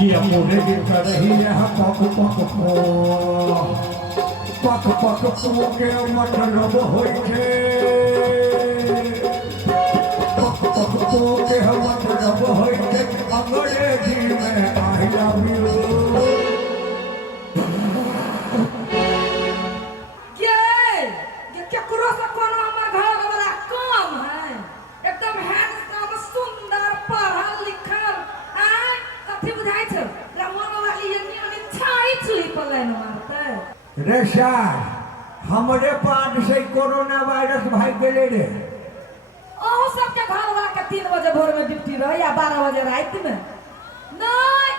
कि मोरे कर रही है पक पक पक पक के मतलब होई छे पक पक के मतलब होई छे अंग्रेजी में आई लव यू। रे सार हमरे पास से कोरोना वायरस भाई गेले रे ओहो सबके घर वाला के 3 बजे भोर में ड्यूटी रहे या 12 बजे रात में नहीं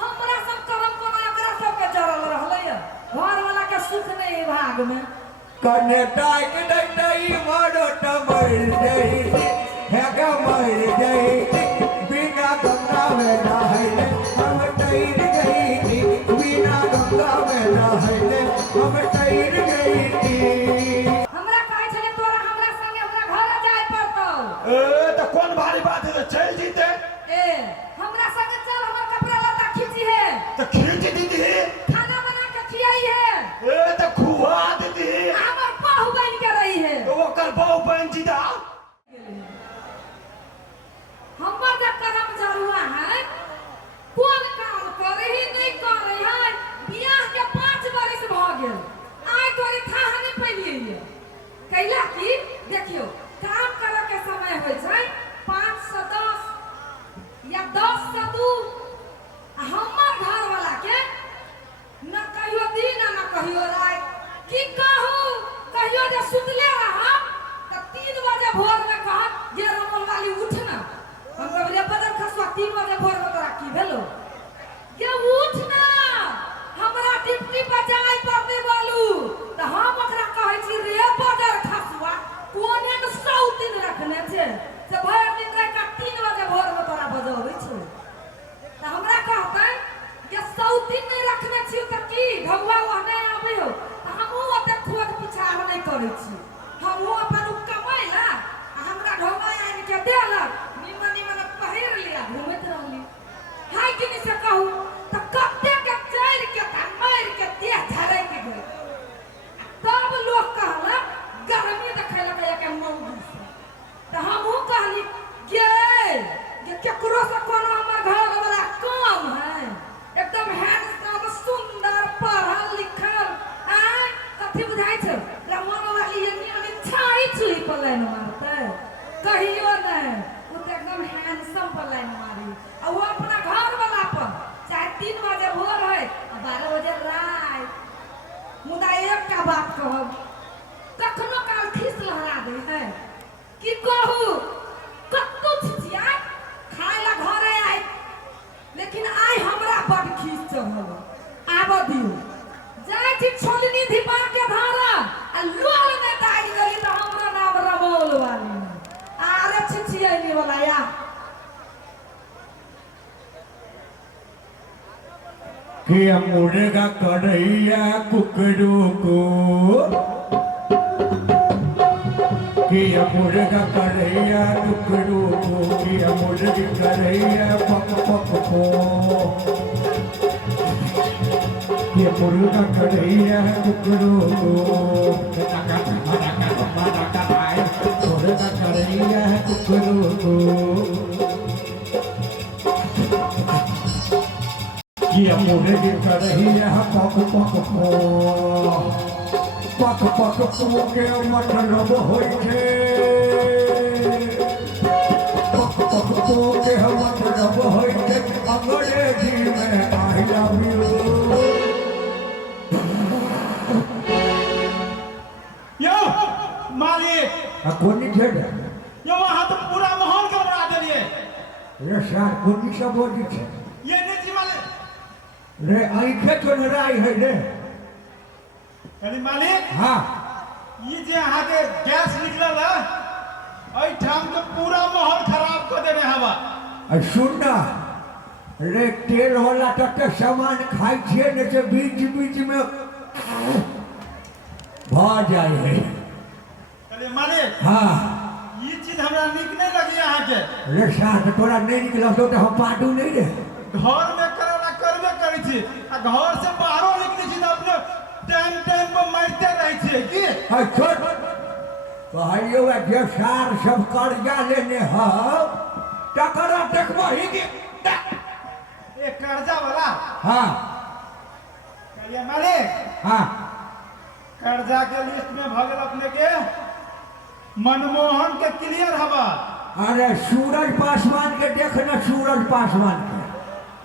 हमरा सब करम कोनो एकरा सब के जरल रहले घर वाला के सुख नहीं भाग में कने टाई के डई मारो टमर दई है का मर दई बिना गंगा में नहाइले हम तैर गई बिना गंगा में नहाइले हम तैर गई हमरा कहे छले तोरा हमरा संगे हमरा घर जाय पड़तो ए त कोन भारी बात है चल जीते ए हमरा संगे चल हमर कपड़ा लता खींची है त खींच दीदी खाना बना के खियाई है ए त खुआ दीदी हमर बहू बन के रही है तो ओकर बहू बन जीदा हमर जे करम जरुआ है कोन काम करे ही नहीं करे है बियाह के 5 बरस भ गेल आइ तोरे था नहीं पइलिए कैला की देखियो काम करे के समय होय छै 5 से 10 या 10 से 2 हमर घर वाला के न कहियो दिन न कहियो रात की कहू कहियो जे सुतले रहा त 3 बजे भोर में कहत जे रमल वाली उठना हम कहलिए बदल खसवा 3 बजे भोर में तोरा की भेलो ये उठना हमरा डिप्टी बजाय पड़ने वालू त हम ओकरा कहै छी रे बदल खसवा कोने न 100 दिन रखने छे से भर दिन रह के 3 बजे भोर में तोरा बजाबै छै त हमरा कहतै ये 100 दिन नहीं रखने छी त की भगवा वहने आबै हो त हमहु ओते खोज पुछाह नहीं करै छी हमहु अपन कमाइला हमरा ढोंगा आनि के देलक निमन निमन पहिर लिया घुमैत रहली हाय कि नहीं से कहू त कत्ते के चैर के मार के देह झरै के गई तब लोग कहला गर्मी देखैला के एक मौगी से त हमहु कहली ये केकरो से कोनो हमर घर वाला काम है एकदम हैंडसम सुंदर पढ़ल लिखल आ कथि बुझाइ छै रमन वाली ये छाई छुई पलाइन मारते कहियो नहीं वो तो एकदम हैंडसम पलाइन मारी और वो अपना घर वाला पर चाहे 3 बजे भोर है 12 बजे रात मुदा एक का बात कहब कखनो काल खीस लहरा दे है कि कहू कत्तो छिया खाए ला घरे आई लेकिन आई हमरा बड़ खीस चढ़ल आब दियो जाय छी छोलनी धिपा के धारा आ लोल में दाई गली त हमरा नाम रमोल वाली आरे छिछियली वाला या कि मुर्गा करैया कुकरू को कि मुर्गा करैया कुकरू को कि मुर्गी करैया पक पक को कि मुर्गा करैया कुकरू को मुर्गा करैया कुकरू को कि मुर्गी कर रही है पक पक पक पक के मतलब होई छे पक पक के मतलब होई छे अंग्रेजी में आई लव यू। यो मालिक कोनी छे यो वहां तो पूरा माहौल गड़बड़ा देलिए रे सार कोनी सब बोली छे ये नहीं मालिक रे आंखे तो नराई है रे यानी मालिक हाँ ये जे अहाँ के गैस निकलल है ठाम के पूरा माहौल खराब कर देने हवा सुन ना रे तेल वाला तक सामान खाई छे ने से बीच बीच में भ जाए है अरे मालिक हाँ ये चीज हमरा निक नहीं लगी अहाँ के रे साथ तोरा नहीं निकल तो हम पाटू नहीं रे घर में करल छी आ घर से बाहरो निकले छी तो अपने टाइम टाइम पर मारते रहे छी की छोड़ कहलियो जे सार सब कर्जा लेने हो तकरा देखबो ही कि ए कर्जा वाला हाँ कहिए मालिक हाँ कर्जा के लिस्ट में भगल अपने के मनमोहन के क्लियर हवा अरे सूरज पासवान के देखना सूरज पासवान के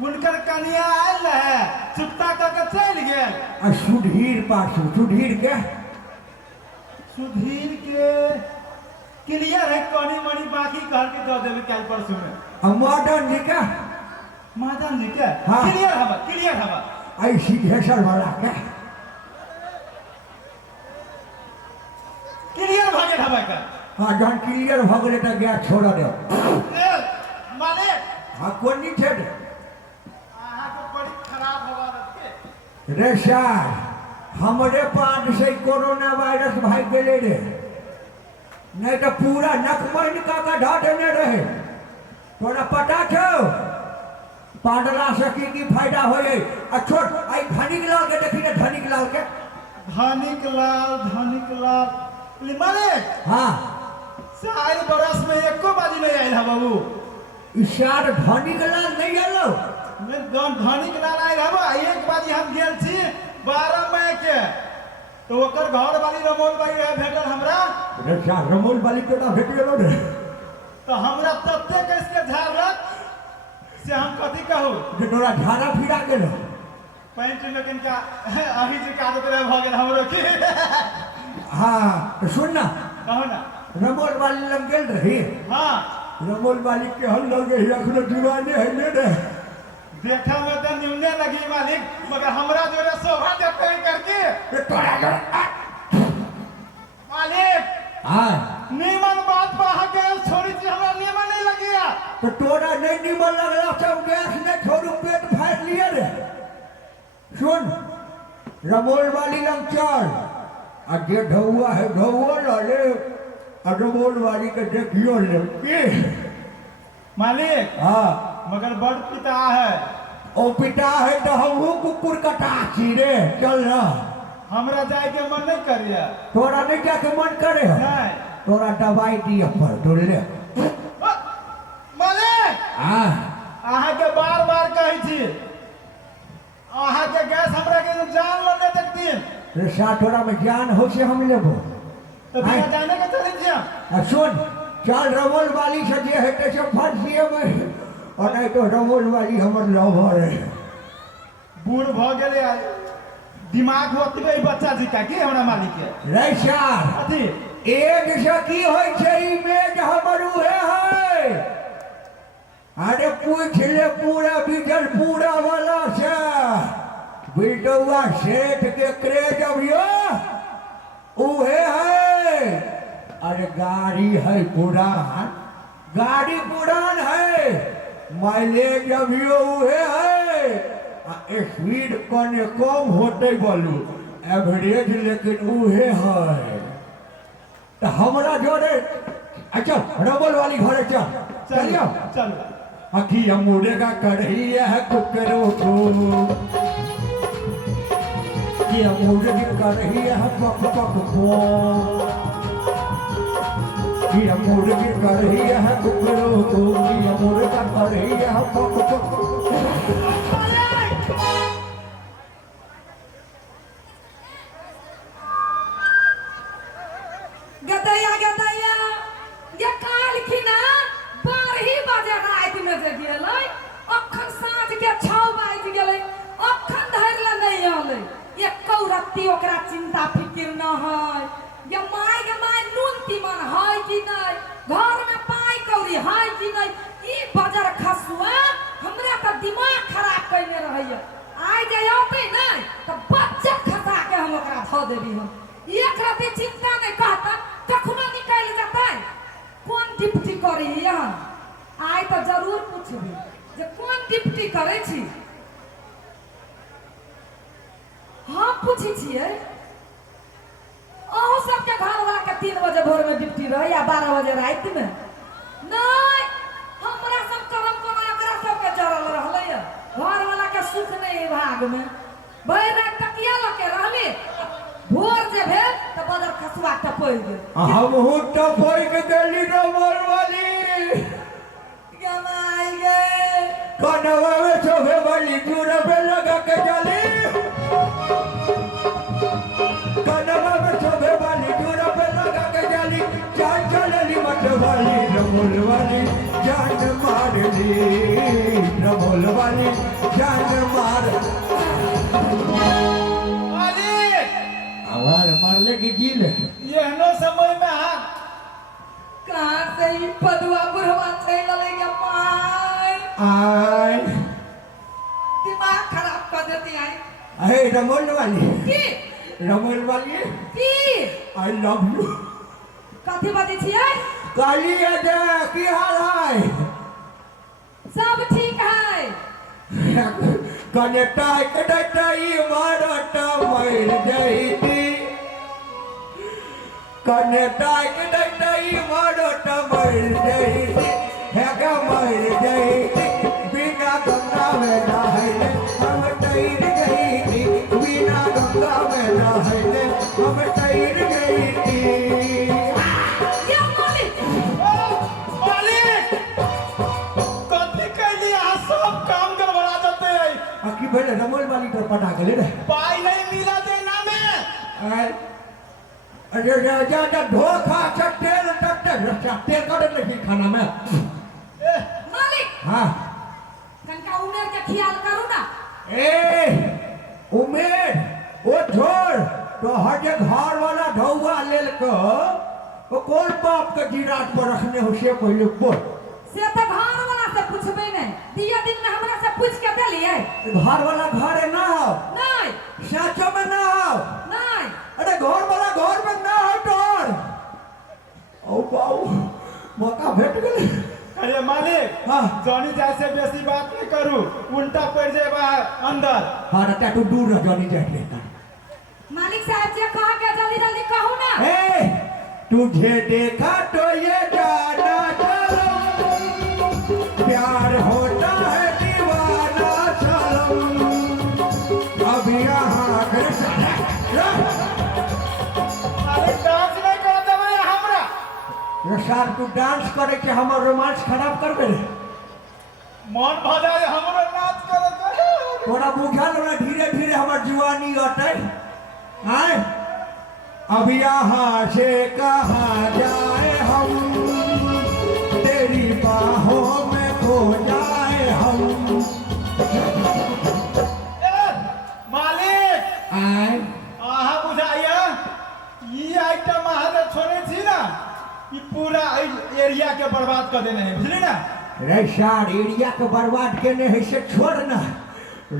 उनकर कनिया आयल है चुपता करके चल गेल और सुधीर पासु सुधीर के सुधीर के क्लियर है कनी मनी बाकी घर के दे देवे कल परसों में और मॉडर्न जी का माधन जी के हाँ। क्लियर हवा ऐसी घेसर वाला के क्लियर भागे हवा का हाँ जहन क्लियर भ गेलै तो गैस छोड़ दे ए मालिक हाँ कौन नहीं थे आहा के बड़ी खराब हवा रखे रे सार हमरे पास से कोरोना वायरस भाग गेले रे नहीं तो पूरा नकमैन का ढा देने रहे तोरा पता छो पांडला से की फायदा हो गई आ छोड़ आई धनिक लाल के देखी ने धनिक लाल के धनिक लाल मालिक हाँ 4 बरस में एको बाजी नहीं आयल है बाबू इशार धनिक लाल नहीं आलो मैं धनिक लाल आयल हवा एक बाजी हम गेल छी 12 मई के तो ओकर घर वाली रमोल बाई रहे भेटल हमरा रे सार रमोल वाली के ना भेट गेलो रे तो हमरा तत्ते कैस के झाड़लक से हम कथी कहू जे तोरा झाड़ा फिरा गेलो पैंट लेकिन का अभी जे कादो करे भ गेल हमरो की हाँ तो सुन ना कहो ना रमोल वाली लग गेल रही हां रमोल वाली के हल लगे अखनो दीवाने है ने रे देखा में तो न्यूने लगी मालिक मगर हमरा जोरे शोभा देते करके ए तोरा मालिक हाँ नीमन बात पर के छोड़ी छी हमरा नीमन नहीं लगिया तो तोरा नहीं निमन लगला सब गैस ने छोड़ू पेट फाड़ लिए रे सुन रमोल वाली लग चल आ जे ढौआ है ढौआ ले आ रमोल वाली के देखियो ले के मालिक हाँ मगर बड़ पिता है ओ पिता है तो हमहू कुकुर कटा छी रे चल ना हमरा जाए के मन नहीं करिया तोरा नहीं जाके मन करे हो नहीं तोरा दवाई दिए पर तो ले मालिक हाँ आहा के बार कही छी आहा के गैस हमरा के जान लो नहीं देखतीन रे सा तोरा में ज्ञान हो से हम लेबो तो बिना जाने के चले जिया आ सुन चल रमोल वाली से जे हेते से फंसिए में और नहीं तो रमोल वाली हमर लवर है बूढ़ भ गेले दिमाग ओतबे बच्चा जी का की हमरा मालिक के रे सार अथी एक से की होय छै ई में हमर उहे है अरे पूछ ले पूरा बिजल पूरा वाला से बिल्डवा सेठ के क्रेज अभियो उहे है अरे गाड़ी है पुरान है माइलेज अभियो उहे है आ स्पीड कने कम होते बोलू एवरेज लेकिन उहे है तो हमरा जोड़े अच्छा रमोल वाली घरे चलियो चलो अखिया मुर्गा कढ़ैया है कुकरो को ये मुर्गी कढ़ैया है पक पक को ये मुर्गी कढ़ैया है कुकरो को ये मुर्गा कढ़ैया है पक पक गदैया ये काल की ना 12 बजे रात में जे गेलै अखन साँझ के 6 बज गेलै अखन धरि ले नहीं आलै एको रत्ती ओकरा चिंता फिकिर न है ये माय नून तीमन है कि नहीं घर में पाई कौड़ी है कि नहीं ई बजर खसुआ हमरा तो दिमाग खराब कैने रहैया आइ जे आते नहीं तो बच्चा खसा के हम ओकरा धो देबी हम एक रत्ती चिंता नहीं कहता कखनो निकल जाता कौन डिप्टी करी यहाँ आइ तो जरूर पूछबी जे कौन डिप्टी करे छी हाँ पूछी छियै अहूँ सबके घर वाला के 3 बजे भोर में डिप्टी रहे या 12 बजे रात में नहीं हमरा सब करम कोनो एकरा सबके जरल रहलै घर वाला के सुख नहीं है भाग में भर रात तकिया लके रहले भोर जे भेल त बदर खसुआ टपोइ गेल हम हूँ टपोई के देली रमल वाली कमाई गे कनवा में शोभे वाली चूड़ा पे लगा के जाली कनवा में शोभे वाली चूड़ा पे लगा के जाली जान चलेली मत वाली रमल वाली जान मार ली रमल वाली जान मार मालिक आवाज मारले की जील एहनो समय में हाथ कहाँ से ही पदुआ बुढ़वा चल लगे पाई आय दिमाग खराब कर देती है अरे रमल वाली की आई लव यू कथी बाजी छियै काली अजय की हाल है सब ठीक है कनेटाई कनेटाई मारटा मर जाईती कनेटाई कनेटाई मारटा मर जाईती हैगा मर जाईती बिना गंगा में नहाइले हम तैर गई थी बिना गंगा में नहाइले हम तैर गई थी ये मालिक मालिक कथी कैली अहाँ सब काम गड़बड़ा देते है आखिर पहले रमल वाली पर पटा गले रे पाई नहीं मिला देना में अरे राजा धोखा तेल तेल कर लगी खाना में मालिक हाँ कनका उमेर के ख्याल करू ना ए उमेर वो छोड़ तो हर घर वाला ढौआ लेल को वो कौन बाप के जिरात पर रखने हो से पहले बोल से तो घर वाला से पूछबे नहीं दिया दिन में हमरा से पूछ के देलिए घर वाला घर है ना हो नहीं साचो में ना हो नहीं अरे घर वाला घर में ना हो तोर ओ बाऊ मौका भेट गए अरे मालिक हाँ जॉनी जैसे बेसी बात नहीं करू उल्टा पड़ जाए अंदर हाँ रटा तू दूर रह जानी चाहिए मालिक साहब जी कहा के जल्दी जल्दी कहू ना ए तुझे देखा तो ये जाना चलो प्यार होता है दीवाना चलो अब यहाँ मालिक डांस नहीं कर देवे हमरा रसार तू डांस करे के हमर रोमांस खराब कर दे मन भजाए हमरो नाच करे तोरा बुझल ना धीरे धीरे हमर जुआनी अटै आय अब यहाँ से कहाँ जाए हम तेरी बाहों में खो जाए हम मालिक आय अहाँ बुझाइए ये आइटम अहाँ जे छोड़े छी ना ये पूरा एरिया के बर्बाद कर देने हैं बुझली ना रे सार एरिया के बर्बाद केने है से छोड़ ना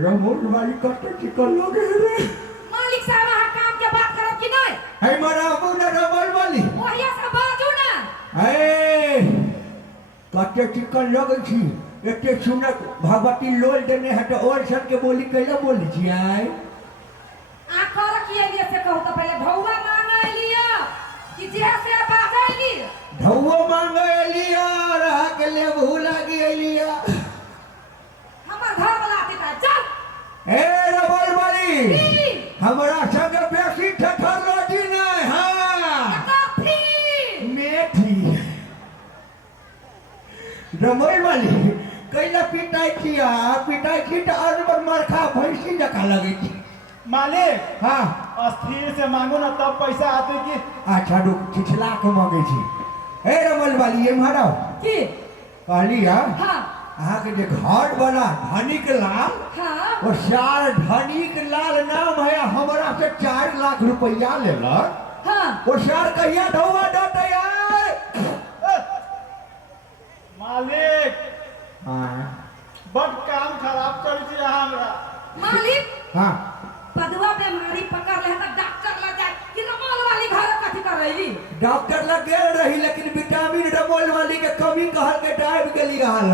रमोल वाली कटे चिकन लगे रे मालिक साहब अहाँ काम के बात करब कि नहीं है मराबू ना रमोल वाली ओहिया से बाजू ना है कटे चिकन लगे छी एते सुनक भगवती लोल देने है तो और सन के बोली कैला बोली छी आय आ कर किए लिए से कहू तो पहले ढौआ मांगे लिया कि जे से बाजे ली ढौओ मांगे लिया रहा के ले भूला गई लिया हमर घर वाला आते का चल ए रमोल वाली की हमरा संग बेसी ठठलोजी नहीं हां कथी मेथी रमोल वाली कैला पिटाई किया पिटाई की तो अनबर मरखा भैंसी जका लगे थी मालिक हाँ अस्थिर से मांगो ना तब पैसा आते कि अच्छा रुक छिछला के मांगे छी ए रमोल वाली ये मारो की कहली हां हां अहाँ के जे घर वाला धनिक लाल हां वो सार धनिक लाल नाम है हमरा से 4 लाख रुपया लेलक हां वो सार कहिया ढौआ डटे मालिक हां बड़ काम खराब कर छी अहाँ हमरा मालिक हां पदवा बीमारी पकड़ ले त डॉक्टर लग जाए कि रमोल वाली घर कथी कर रही डॉक्टर लग गेल रही लेकिन विटामिन रमोल वाली के कमी कहल के डाइब गेली रहल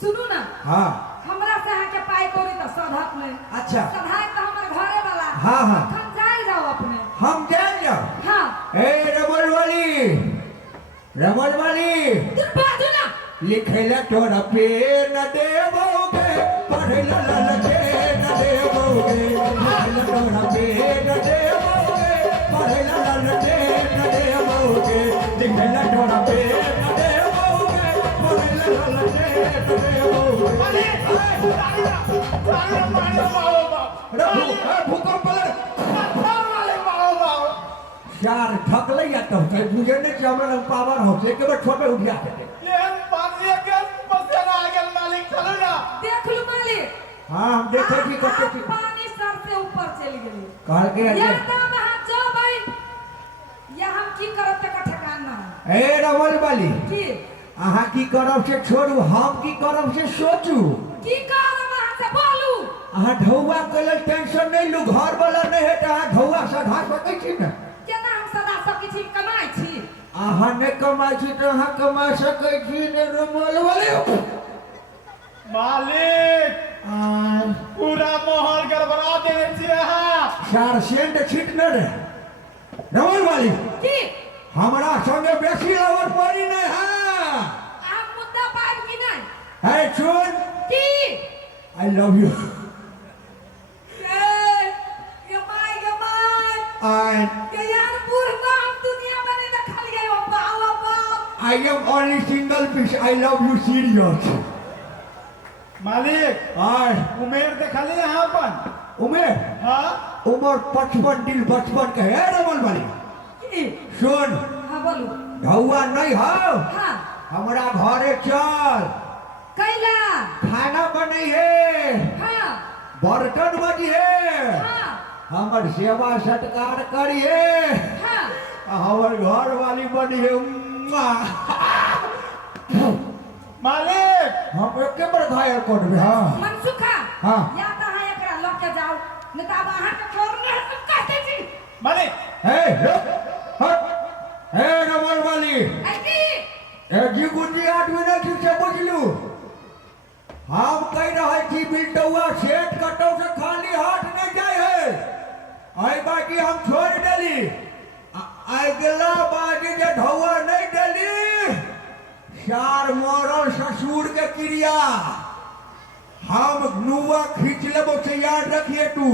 सुनू ना हां हमरा से अहाँ के पाई करी त सधत नहीं अच्छा सधाई त हमर घरे वाला हाँ, हाँ। हम जाई जाओ अपने हम जान जाओ हां ए रमोल वाली तुम बाजू ना लिखेला तोरा पे न देवोगे पढ़ेला ललके न देवोगे लिखेला तोरा पे न देवोगे पढ़ेला ललके न देवोगे लिखेला तोरा पे न देवोगे पढ़ेला ललके न देवोगे भूकंप यार ढकले या तो मुझे नहीं चाहिए पावर हो से के बाद छोटे उठ जाते देख लो मालिक हाँ हम देखे कि करते थी पानी सर से ऊपर चली गई कह के एकदम हाथ जाओ भाई या हम की करब तक ठिकाना ए रमल वाली की आहा की करब से छोड़ू हम की करब से सोचू की करब वहां से बोलू आहा ढौआ के लेल टेंशन नहीं लू घर वाला नहीं है तो आहा ढौआ सधा सकै छी न केना हम सदा सब किछि कमाई छी आहा ने कमाई छी तो आहा कमा सकै छी ने रमल वाली मालिक पूरा माहौल गड़बड़ा देने छियै अहाँ चार सेंट छीट न रे रमल वाली की हमरा संगे बेसी लवट पड़ी नहीं है आप मुद्दा पाइब की नहीं है सुन की आई लव यू ये यार बुढ़वा हम दुनिया में नहीं देखल गए हो बाबा I am only single fish. I love you serious. मालिक आय उमेर देखली यहाँ अपन उमेर हाँ उमर 55 दिल 55 के है रमन वाली की सुन हाँ बोलू ढौआ नहीं हो हाँ हमारा घरे चल कैला खाना बनी है हाँ बर्तन बनी है हाँ हमर सेवा सत्कार करिए हाँ हमर घर वाली बनी है मालिक हम एक बार घायल कर देबे हां मनसुखा हाँ। या तो हाँ एकरा लग के जाओ नहीं तो अब अहाँ के छोड़ने हम कहते छी मालिक हे रुक हट हे रमन वाली ऐसी ए जी गुंजी आदमी ने ठीक से बुझलू हम कह रहे थी बिल्टुआ सेठ कटौ से खाली हाथ नहीं जाए है आई बाकी हम छोड़ देली अगला बाजी जे ढौआ नहीं देली चार मरल ससुर के क्रिया हम नुआ खींच लेबो से याद रखिए तू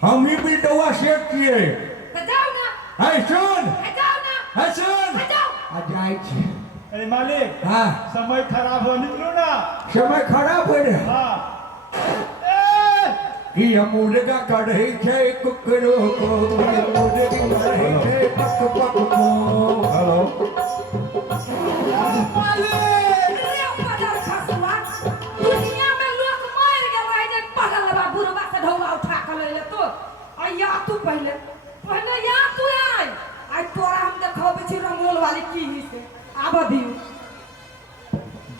हम ही बिल्टुआ सेठ किए तो जाओ ना है सुन जाओ ना है सुन जाओ आ जाए छी अरे मालिक हाँ समय खराब हो निकलू ना समय खराब हो रहा हाँ कि मुर्गा कढ़ई छै कुकरो को मुर्गी कढ़ई छै पक पक को हेलो रे पदर खसुआ दुनिया में लोग मर गेल रहे जे पगल बा बुढ़वा से ढौआ उठा के ले तो या तू पहले या तू आई तोरा हम देखबे छी रंगोल वाली की ही से आब दियो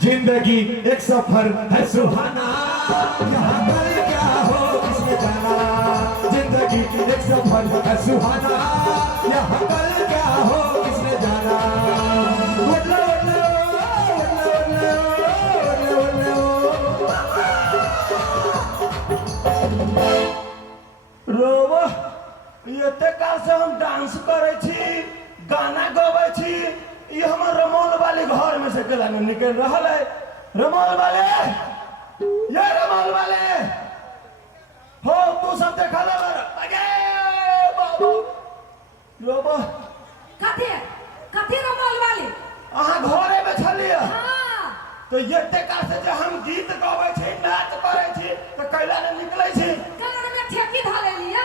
जिंदगी एक सफर है सुहाना यहाँ कल क्या हो किसने जाना जिंदगी एक सफर है सुहाना यहाँ कल क्या हो किसने जाना वल्लो वल्लो वल्लो वल्लो रोब एते काल से हम डांस करे छी गाना गावे छी ये हमर रमोल वाले घर में से केला में निकल रहल है रमोल वाले ये रमोल वाले हो तू सब देखल अगे बाबू रोब कथी रंगोल वाली अहाँ घरे में छलिए हां तो एते काल से जे हम गीत गावे छी नाच करे छी तो कैला ने निकले छी कान में ठेकी धले लिया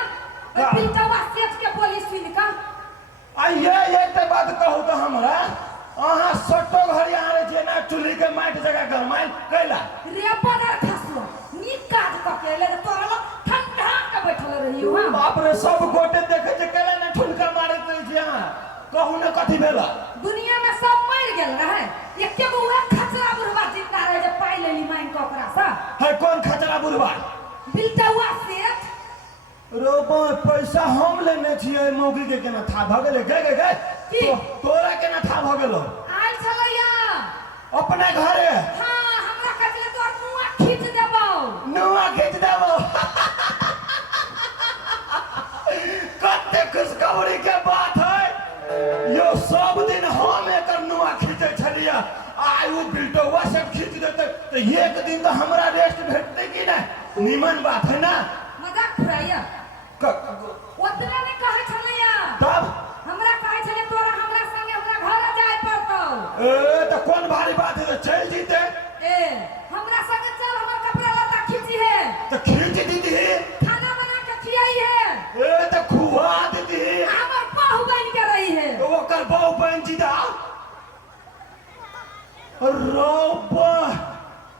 बिल्टवा सेठ के पुलिस सुन का ये एक बात कहू तो हमरा अहाँ सट्टो घड़ी आरे छियै ना चुल्ही के माटि जगह गरमाइल कैला रे पदर खसुआ नीक काज क के ले तोरा लोग ठंडा के बैठल रही हो बाप रे सब गोटे देखे जे कैला ने ठुनका मारत रही छी अहाँ कहू ने कथी भेला दुनिया में सब मर गेल रहे एके गो उहे खचरा बुढ़वा जिंदा रहे जे पाई लेली मांग के ओकरा से है कौन खचरा बुढ़वा बिल्टवा सेठ रोबो पैसा हम लेने छियै मौगी के केना था भ गेलै गए की? तोरा केना था भ गेलो आइल छलैया अपने घरे हां हमरा कहले तोर मुंह खींच देबो नुआ खींच देबो कते खुशखबरी के बात है यो सब दिन हम एकर नुआ खींचे छलिया आ एक दिन तो हमरा रेस्ट भेटते कि ना निमन बात है ना मजाक फुराइया ओतना नहीं कहे छलिया तब हमरा कहे छले तोरा हमरा संगे हमरा घर जाए पड़तो ए तो कौन भारी बात है तो चल जीते ए हमरा संगे चल हमर कपड़ा लत्ता खींची है तो खींच दीदी खाना बना के खियाई है ए तो खुआ दीदी हमर बहू बन के रही है तो वो कर बहु बन जीता रोबा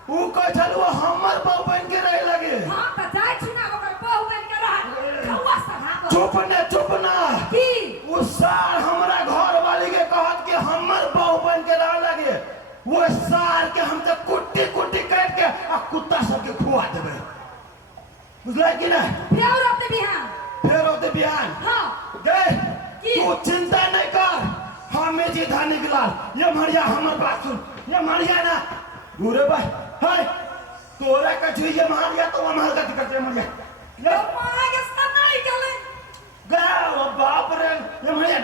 ऊ कह चलू हमर बहु बन के रहे लगे हां त जाय छुना ओकर बहू बन के रह खौआ सधा चुप ना की वो सार हमरा घर वाली के कहत कि हमर बहु बन के रह लगे वो सार के हम तो कुट्टी कुट्टी काट के आ कुत्ता सब के खुआ देबे बुझला कि ना फिर होते बिहान हां गए की? तू चिंता नहीं कर हमें जी धानी गिलाल ये मरिया हमर बात सुन ये मरिया ना गुरे भाई हाय तोरा कछु ये मरिया तो हमार गति करते मरिया ले मां के सनाई गले गया बाप रे ये मरिया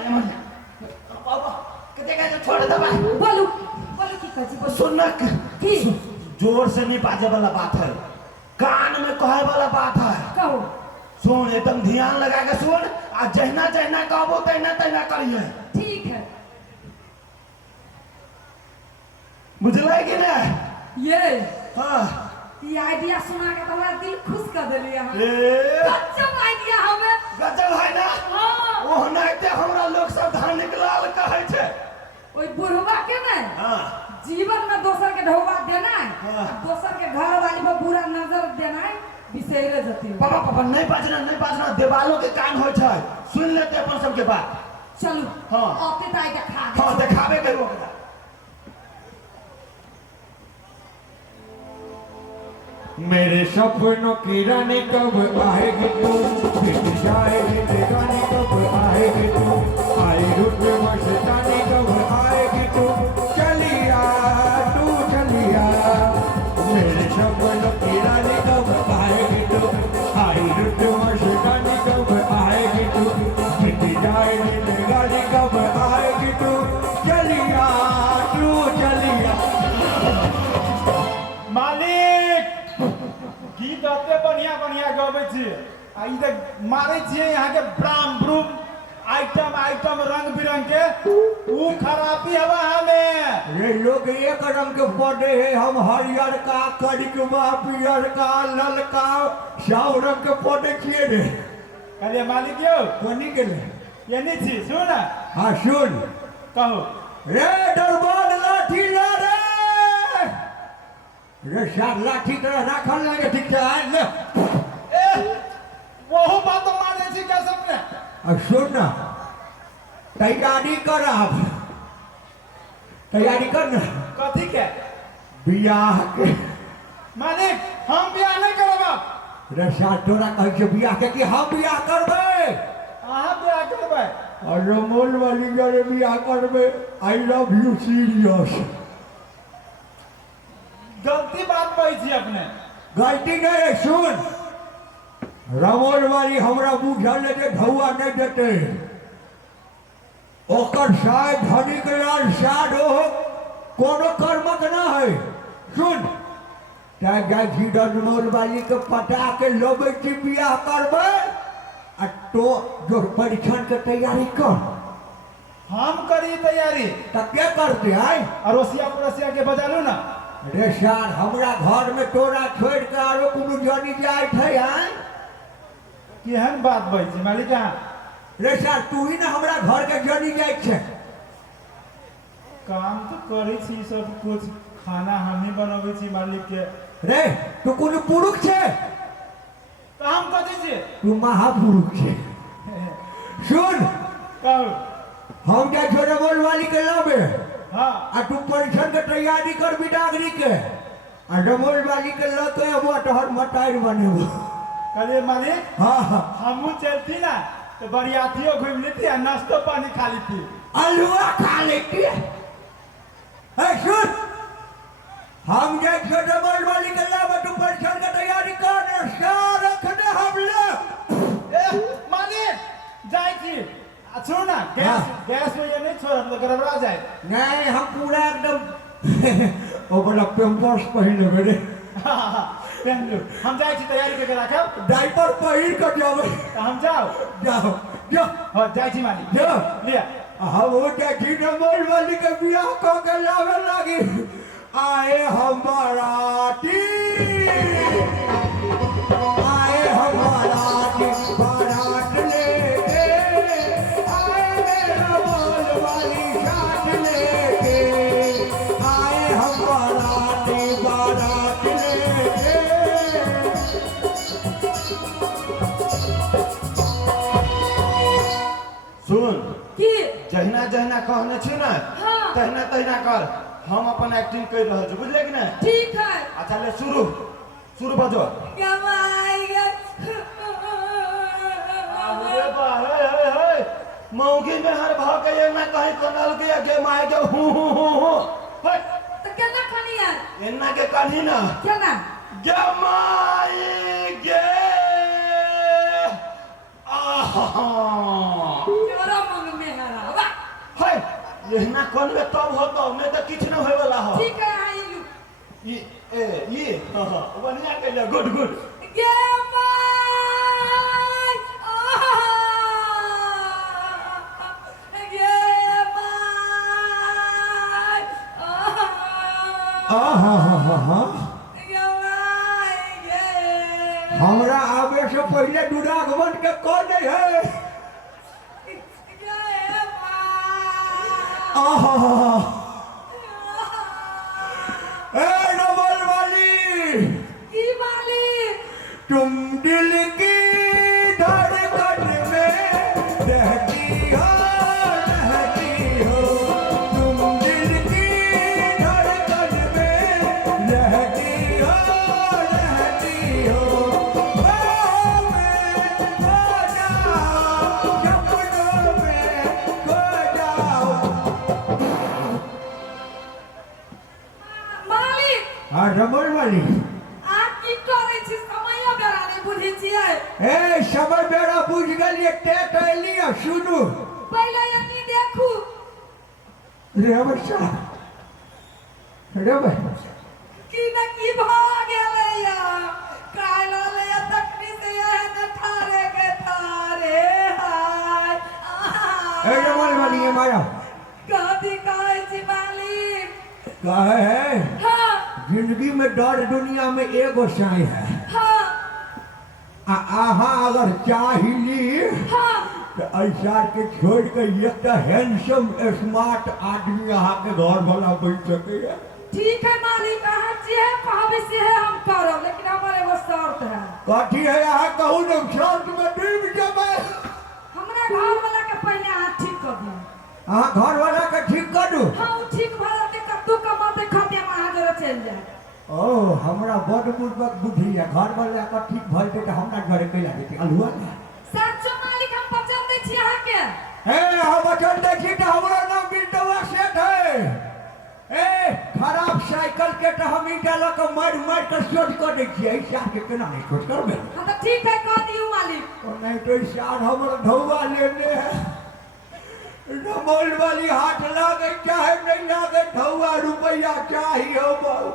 बाबा कते का छोड़ दे भाई बोलू की कजी बोल सुन ना की जोर से नहीं बाजे वाला बात है कान में कहे वाला बात है कहो सुन एकदम ध्यान लगा के सुन आ जहना जहना कहबो तैना करिए ठीक है बुझले कि ना ये हां ये आइडिया सुना के तुम्हारा दिल खुश कर देलिए हम ए गजब आइडिया हमें गजब है ना हां ओहनाइते हमरा लोग सब धान निकलाल कहै छै ओई बुढ़वा के ना हां जीवन में दोसर के ढौवा देना है हाँ। दोसर के घर वाली पर बुरा नजर देना है बिसेरे जती पापा नहीं बाजना देवालों के कान होइ छै सुन लेते अपन सबके बात चलू हाँ। आते ताई का खा हां देखाबे के ओकरा मेरे सपनों की रानी कब आएगी तू बीत जाएगी दीवानी कब आएगी तू आई रुक मस्तानी कब आएगी तू चलिया मेरे सपनों की रानी कब आएगी तू आई रुक मस्तानी कब आएगी तू बीत जाएगी दीवानी कब आएगी तू चलिया मालिक गीत अते बढ़िया गबै छी आ ई त मारै छियै यहाँ के ब्राम ब्रूम आइटम रंग बिरंग के ऊ खराबी हवा हमें ये लोग एक रंग के पौधे हैं हम हरियर का करिकवा पियर का ललका सब रंग के पौधे किए रे कहलिए मालिक यौ कोनी के ले ये नहीं छी सुन ना हाँ सुन कहो रे दरबार लाठी ला रे साथ लाठी तरह राखल लगे ठीक है ले ए वहु बात माने छी के सबने अब सुन ना तैयारी कर अब तैयारी कर ना कथी के बियाह के मालिक हम बियाह नहीं करब रे साथ तोरा कहे छै बियाह के कि हम बियाह करबै अहाँ बियाह करबै और रमोल वाली जरे बियाह करबै आई लव यू सीरियस गलती बात कहै छी अपने गलती नहीं है सुन रमोल वाली हमरा बुझल है जे धौआ नहीं देते ओकर शायद धनिक लाल शाद हो कोनो कर्मक ना है सुन चाहे जाय छी रमोल वाली के पटा के लोबे छी बियाह करबै आ तो जो परीक्षण के तैयारी कर हम करी तैयारी त क्या करते हैं अरोसिया पड़ोसिया के बजालू ना रे सार हमरा घर में तोरा छोड़ के आरो कोनो जनी जाय छै हैं केहन बात बजै छी मालिक अहाँ रे सार तू ही ना हमरा घर के जनी जाय छै काम तो करै छी सब कुछ खाना हम ही बनाबै छी मालिक के रे तू कोनो पुरुष छै काम कथी छी तू महापुरुष छै सुन कहू हम जाय छोड़े बोल वाली के लाबे हाँ आ तू परीक्षण के तैयारी कर बिदागरी के आ डमोल वाली के लके अब तोहर मटाइर बनेबो कहलिए मालिक हाँ हाँ हमहू चलती ना तो बरियातियों घूम लेती आ नाश्तो पानी खा लेती अलुआ खा लेती है सुन हम जाए छोटे बोल वाली के लाबे तू परीक्षण के तैयारी कर सार रखने हम ले ए मालिक जाय छी आ सुन ना गैस में ये नहीं छोड़ हम तो गड़बड़ा जाए नहीं हम पूरा एकदम ओ बड़ा पेपर डाइपर्स पहिन लेबै रे पहन लो हम जाइ छी तैयारी करके राखब डाइपर पहिर के जेबै त हम जाओ जाओ जो हां जाइ छी मालिक जो ले हम उठे ठीक रमोल वाली के बियाह क के लावे लागी आए हम बाराती बारात लेके आए रमोल वाली साथ लेके आए हम बारात लेके सुन की जहिना जहिना कहने छी ना हाँ। तहिना तहिना कर हम अपन एक्टिंग कर रहल छी बुझले कि नहीं ठीक है अच्छा ले शुरू शुरू बजो कमाएगा अरे बा हे मौगी में हर भाव के ये ना कहीं कनल के माय के हूं हट तो केना खानी है एन्ना के कहीं ना केना गे माई गे आहा जोरा मंग में हरा वाह है एहना कनबे तब होतो नहीं तो किछ न होय वाला हो ठीक है आई ये बढ़िया कैले गुड गुड गे माय गे माय गे माय गे हमरा आवे से पहले दुरागमन के कौन नहीं है गे माय आहा ए रमोल वाली की वाली तुम दिल की धड़कन में रहती हो तुम दिल की धड़कन में रहती हो बाहों में खो जाओ सपनों में खो जाओ मालिक हाँ रमोल वाली आप की करे छी समय बेरा नहीं बुझे छियै ए समय बेरा बुझ गेलिए टेट एलिए सुनू पहले यनी देखू रे बच्चा रे बच्चा की न की भाग गेलै या काल ले तकनी से एहन थारे के थारे हाय ए रमोल वाली ये माया कथी कहै छी मालिक कहे है हाँ जिंदगी में डर दुनिया में एगो साई है हाँ आहा अगर चाहिली हाँ तो ऐसा के छोड़ के एक तो हैंडसम स्मार्ट आदमी यहाँ के घर वाला बन सके ठीक है मालिक अहाँ जे कहबै से हम करब लेकिन हमर एगो शर्त है कथी है यहाँ कहू न शर्त में डूब जाबे हमरा घर वाला के पहले अहाँ ठीक कर दियौ अहाँ घर वाला के ठीक कर दू हाँ उ ठीक भऽ जेतै कतौ कमाते खाते हम अहाँ जरे चलि जायब ओ हमरा बड़ बुर्बक बुद्धि है घर वाला का ठीक भल के तो हमरा घर कैला देती अलुआ ना सच्चो मालिक हम वचन दै छी अहाँ के ए हम वचन दै छी तो हमरा नाम बिल्डवा सेठ है ए खराब साइकिल के तो हम ईटा लग के मार कर शोध कर दै छी ऐसा के केना नहीं शोध करबे हाँ तो ठीक है कह दियौ मालिक और नहीं तो इशार हमर ढौवा लेने है रमोल वाली हाथ लागे चाहे नहीं लागे ढौवा रुपया चाहिए हो बाबू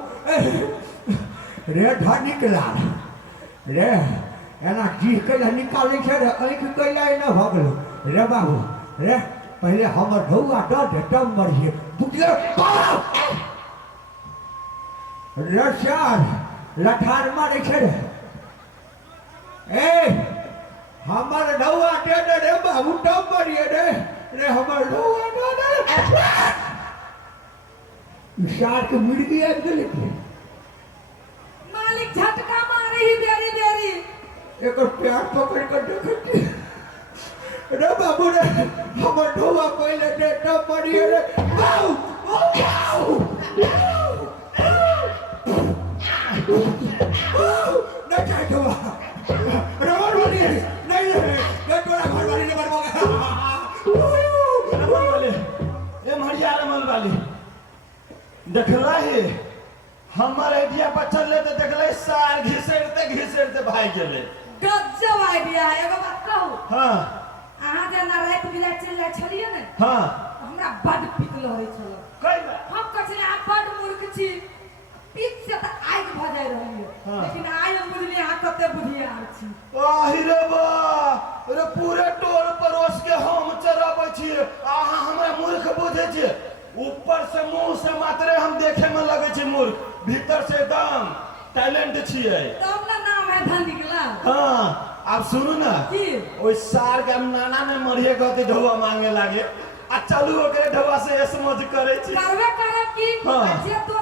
रे धनिक लाल रे एना चीज कैला निकाले छे रे आँख कैला ना भ गेलो रे बाबू रे पहले हमर ढौवा दे दे तब मरिए बुझले रे शान लठार मारे छे रे ए हमर ढौवा दे दे रे बाबू तब मरिए रे हमर ढौवा दे दे इशार के मुर्गी आबि गेलै मालिक झटका मारे ही बेरी बेरी एकर प्यार पकड़ कर देखती रे बाबू रे हमर ढौवा पहले दे तब मरिए रे आउ आउ नहीं चाहिए ढौवा रमोल वाली नहीं रे तोरा घर वाली ने मरवा रमन वाले ए मरिया रमन वाले देखला है हमर आइडिया पर चलले तो देखले सार घिसरते भाई गेले गजब आइडिया है एगो बात कहू हां अहाँ जे ना रात बिरात चलि जाइ छलिए ने हां हमरा बड पिक लहै छल कई बार हम कहै छलिए अहाँ बड मूर्ख छी पीठ से तो आग भजाय रही हाँ। लेकिन आइ हम बुझली अहाँ कते बुधियार छी आहि रे बा रे पूरे टोल पड़ोस के हम चराबै छी अहाँ हमरा मूर्ख बुझै छी ऊपर से मुंह से मात्रे हम देखे में लगे छी मूर्ख भीतर से एकदम टैलेंट छियै तब ना नाम है धंधिकला हाँ अब सुनू ना की ओइ सार के हम नाना ने मरिए कहते ढौआ मांगे लागे आ चलू ओकरे ढौआ से समझ करे छी करबे करब की हाँ। जे तो